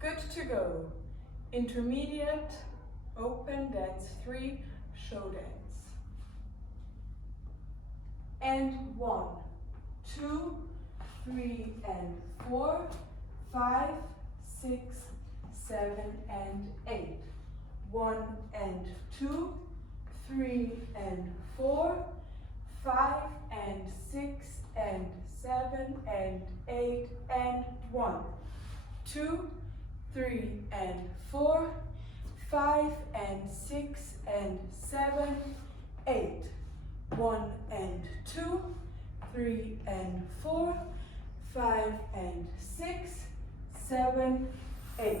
Good to go. Intermediate, open, dance 3, show dance. And 1, 2, 3, and 4, 5, 6, 7, and 8. 1 and 2, 3 and 4, 5 and 6 and 7 and 8 and 1, 2, 3 and 4, 5 and 6 and 7, 8. 1 and 2, 3 and 4, 5 and 6, 7, 8.